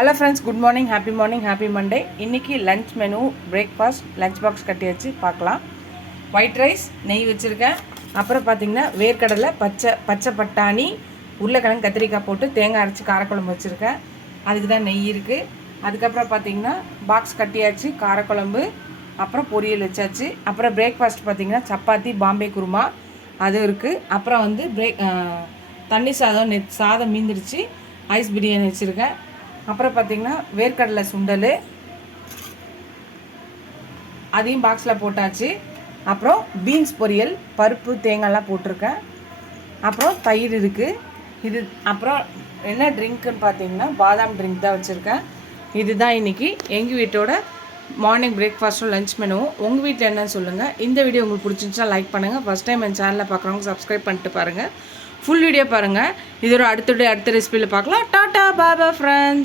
Hello friends, good morning, happy Monday. இன்றைக்கி lunch menu, breakfast, lunch box கட்டியாச்சு. பார்க்கலாம். White rice, நெய் வச்சுருக்கேன். அப்புறம் பார்த்திங்கன்னா வேர்க்கடலை, பச்சை பட்டாணி, உருளைக்கிழங்கு, கத்திரிக்காய் போட்டு தேங்காய் அரைச்சி காரக்குழம்பு வச்சுருக்கேன். அதுக்கு தான் நெய் இருக்குது. அதுக்கப்புறம் பார்த்திங்கன்னா பாக்ஸ் கட்டியாச்சு, காரக்குழம்பு, அப்புறம் பொரியல் வச்சாச்சு. அப்புறம் பிரேக்ஃபாஸ்ட் பார்த்திங்கன்னா சப்பாத்தி, பாம்பே குருமா அது இருக்குது. அப்புறம் வந்து தண்ணி சாதம் மீந்துருச்சு. ஐஸ் பிரியாணி வச்சுருக்கேன். அப்புறம் பார்த்திங்கன்னா வேர்க்கடலை சுண்டல், அதையும் பாக்ஸில் போட்டாச்சு. அப்புறம் பீன்ஸ் பொரியல், பருப்பு, தேங்காய்லாம் போட்டிருக்கேன். அப்புறம் தயிர் இருக்குது. இது அப்புறம் என்ன ட்ரிங்க்குன்னு பார்த்தீங்கன்னா பாதாம் ட்ரிங்க் தான் வச்சுருக்கேன். இதுதான் இன்றைக்கி எங்கள் வீட்டோட மார்னிங் பிரேக்ஃபாஸ்ட்டும் லஞ்ச் மெனுவும். உங்கள் வீட்டில் என்னன்னு சொல்லுங்கள். இந்த வீடியோ உங்களுக்கு பிடிச்சிருந்துச்சா லைக் பண்ணுங்கள். ஃபஸ்ட் டைம் என் சேனலில் பார்க்குறவங்க சப்ஸ்கிரைப் பண்ணிட்டு பாருங்கள். ஃபுல் வீடியோ பாருங்கள். இதோட அடுத்த ரெசிபியில் பார்க்கலாம். டாட்டா, பாய் பாய் ஃப்ரெண்ட்ஸ்.